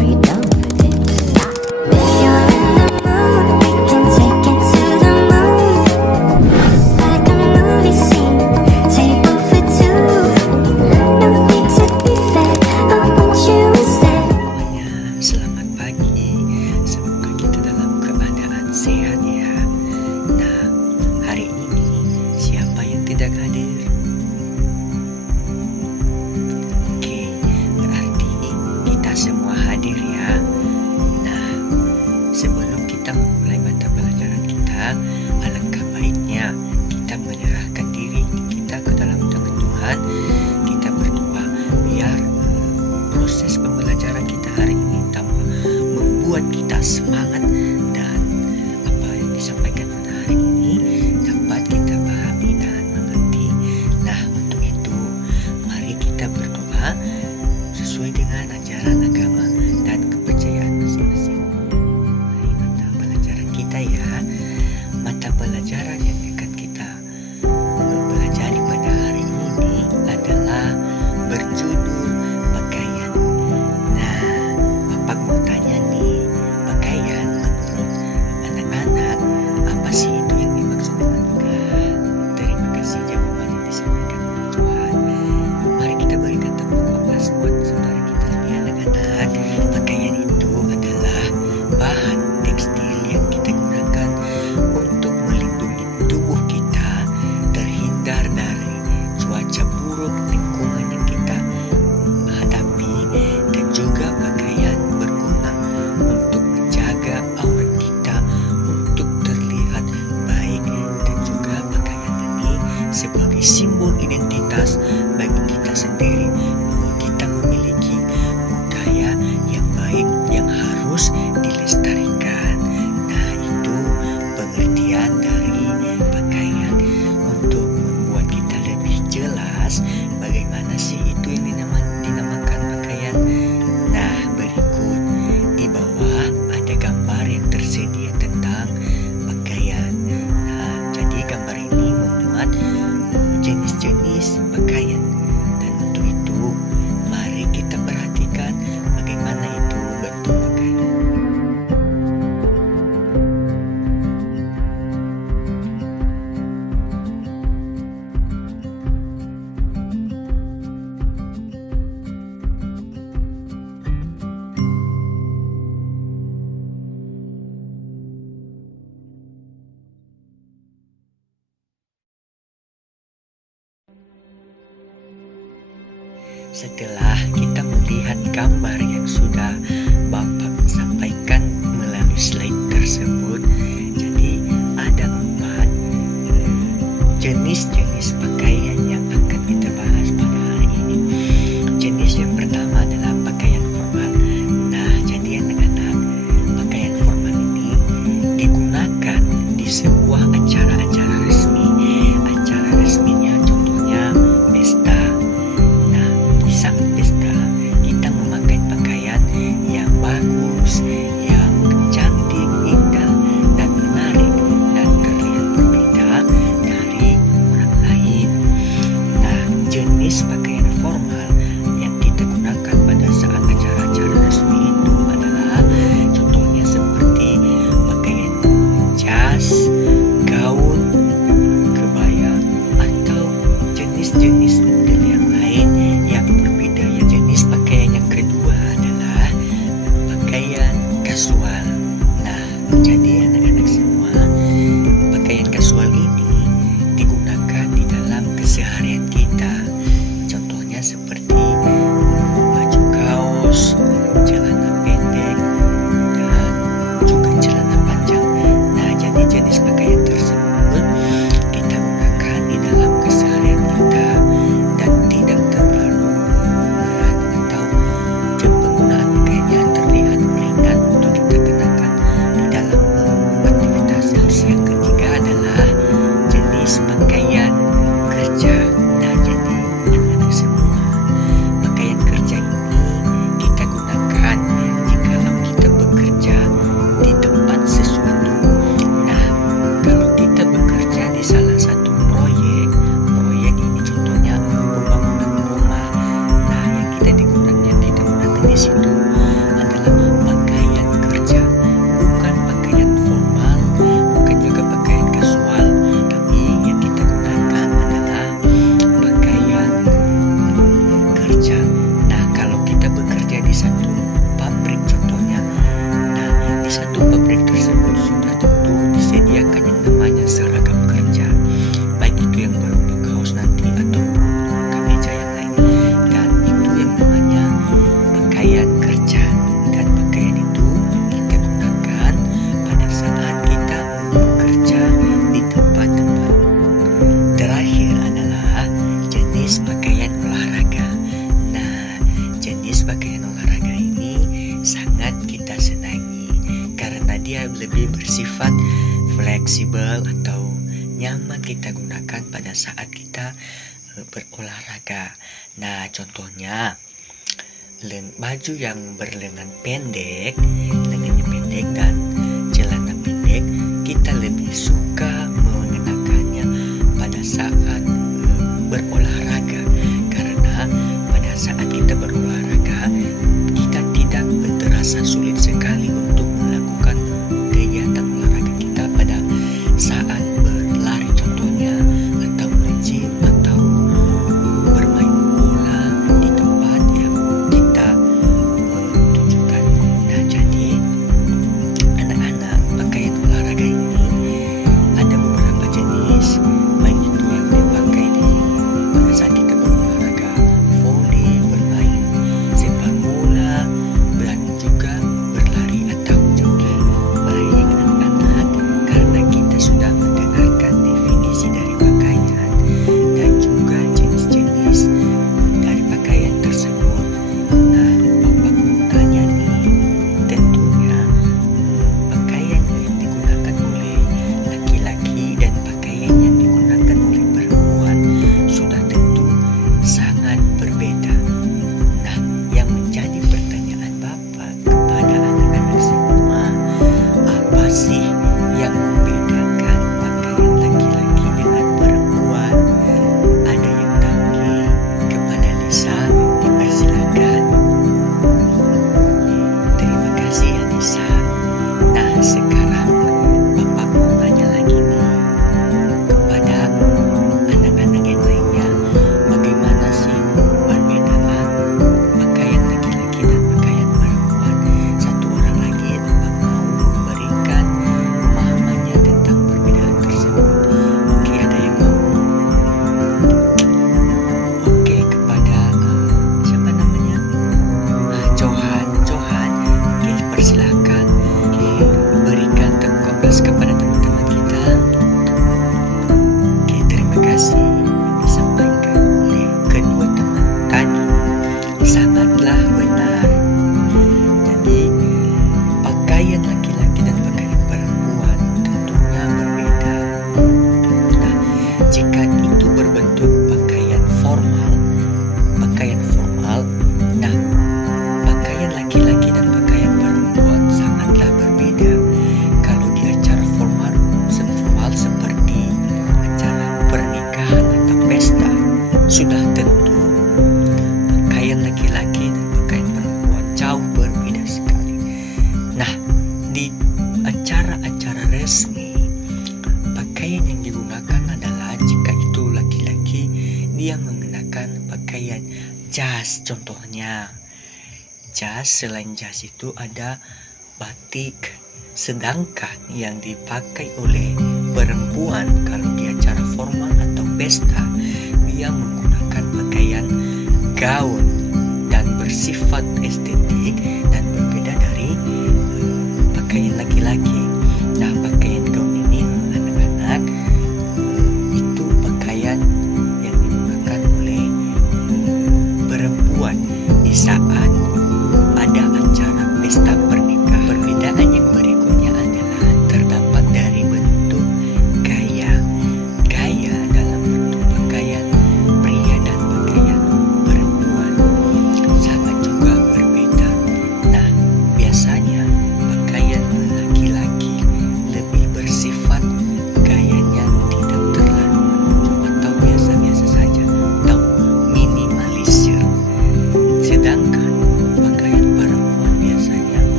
Are you down for this? If you're in the mood, we can take it to the moon. Just like a movie scene, table for two. No need to be fair, I want you instead. Semuanya, selamat pagi. Semoga kita dalam keadaan sehat ya. Nah, hari ini siapa yang tidak hadir? Oke, berarti kita semua hadir ya. Nah, sebelum kita memulai mata pelajaran kita, alangkah baiknya kita menyerahkan diri kita ke dalam tangan Tuhan. Kita berdoa biar proses pembelajaran kita hari ini tambah membuat kita semangat, dan apa yang disampaikan pada hari ini dapat kita pahami dan mengerti. Nah, untuk itu mari kita berdoa sesuai dengan ajaran agama dan kepercayaan masing-masing. Mari mata pelajaran kita ya. Mata pelajaran yang akan kita pelajari pada hari ini adalah berjudul pakaian. Nah, Bapak mau tanya nih, pakaian menurut anak-anak apa sih itu yang dimaksud dengan pakaian? Terima kasih jawaban yang disampaikan oleh Tuhan. Mari kita berikan tepuk aplaus buat saudara kita nih anak-anak. Pakaian itu adalah bahan tekstil yang kita gunakan untuk melindungi tubuh kita terhindar dari cuaca buruk lingkungan yang kita hadapi, dan juga pakaian berguna untuk menjaga aurat kita untuk terlihat baik, dan juga pakaian ini sebagai simbol identitas bagi kita sendiri bahwa kita memiliki budaya yang baik yang harus dilestarikan. Nah, itu pengertian dari pakaian untuk membuat kita lebih jelas bagaimana sih itu yang dinamakan pakaian. Nah, berikut di bawah ada gambar yang tersedia tentang pakaian. Nah, jadi gambar ini memuat jenis-jenis pakaian, dan untuk itu mari kita perhatikan bagaimana itu bentuk pakaian. Setelah kita melihat gambar yang sudah Bapak sampaikan melalui slide tersebut, jadi ada 4 jenis-jenis pakaian yang akan kita bahas pada hari ini. Jenis yang pertama adalah pakaian formal. Nah, jadi anak-anak, pakaian formal ini digunakan di sebuah acara-acara resmi. Acara resminya contohnya pesta. Saat pesta, kita memakai pakaian yang bagus, yang cantik, indah, dan menarik, dan terlihat berbeda dari orang lain. Nah, jenis pakaian formal yang kita gunakan pada saat acara-acara resmi itu adalah contohnya seperti pakaian jas, gaun, kebaya, atau jenis-jenis model yang lain yang berbeda. Ya, jenis pakaian yang kedua adalah pakaian kasual. Nah, jadi anak-anak semua, pakaian kasual ini digunakan di dalam keseharian kita. Contohnya seperti baju kaos, celana pendek, dan juga celana panjang. Nah, jadi jenis pakaian tersebut kita gunakan di dalam keseharian kita dan tidak terlalu berat, atau penggunaan pakaiannya terlihat ringan untuk kita kenakan di dalam fleksibel atau nyaman kita gunakan pada saat kita berolahraga. Nah, contohnya baju yang berlengan pendek, lengannya pendek dan celana pendek, kita lebih suka mengenakannya pada saat berolahraga, karena pada saat kita berolahraga kita tidak terasa sulit sekali untuk melakukan kegiatan olahraga kita pada saat berlari contohnya, atau nge-gym, atau bermain bola di tempat yang kita tujukan. Nah, jadi anak-anak, pakaian olahraga ini ada beberapa jenis, baik itu yang dipakai pada saat kita berolahraga volley, bermain sepak bola, dan juga berlari atau jogging. Baik anak-anak, karena kita sudah mendengarkan definisi dari pakaian dan juga jenis-jenis dari pakaian tersebut. Nah, Bapak mau tanya nih, tentunya pakaian yang digunakan oleh laki-laki dan pakaian yang digunakan oleh perempuan sudah tentu sangat berbeda. Nah, yang menjadi pertanyaan Bapak kepada anak-anak semua, apa sih yang membedakan pakaian laki-laki dengan perempuan? Ada yang tahu nih? Kepada Lisa, dipersilakan. Terima kasih ya Lisa. Nah, sekarang Bapak mau tanya lagi nih kepada anak-anak yang lainnya, bagaimana sih perbedaan pakaian laki-laki dan pakaian perempuan? Satu orang lagi Bapak mau memberikan pemahamannya tentang perbedaan tersebut. Oke, ada yang mau? Oke, kepada siapa namanya? Johan. Oke, persilakan. Oke, berikan tanggapan kepada teman-teman kita. Oke, terima kasih disampaikan oleh kedua teman tadi. Sangatlah benar. Jadi, pakaian laki-laki dan pakaian perempuan tentunya berbeda. Nah, jika itu berbentuk pakaian formal, nah, pakaian laki-laki dan pakaian perempuan sangatlah berbeda. Kalau di acara formal seperti acara pernikahan atau pesta, sudah tentu pakaian laki-laki dan pakaian perempuan jauh berbeda sekali. Nah, di acara-acara resmi, pakaian yang digunakan adalah, jika itu laki-laki, dia mengenakan pakaian jas. Contohnya jas, selain jas itu ada batik. Sedangkan yang dipakai oleh perempuan kalau di acara formal atau pesta, dia menggunakan pakaian gaun dan bersifat estetik dan berbeda dari pakaian laki-laki. Nah, pakaian gaun ini anak-anak, itu pakaian yang digunakan oleh perempuan di saat ada acara pesta pernikahan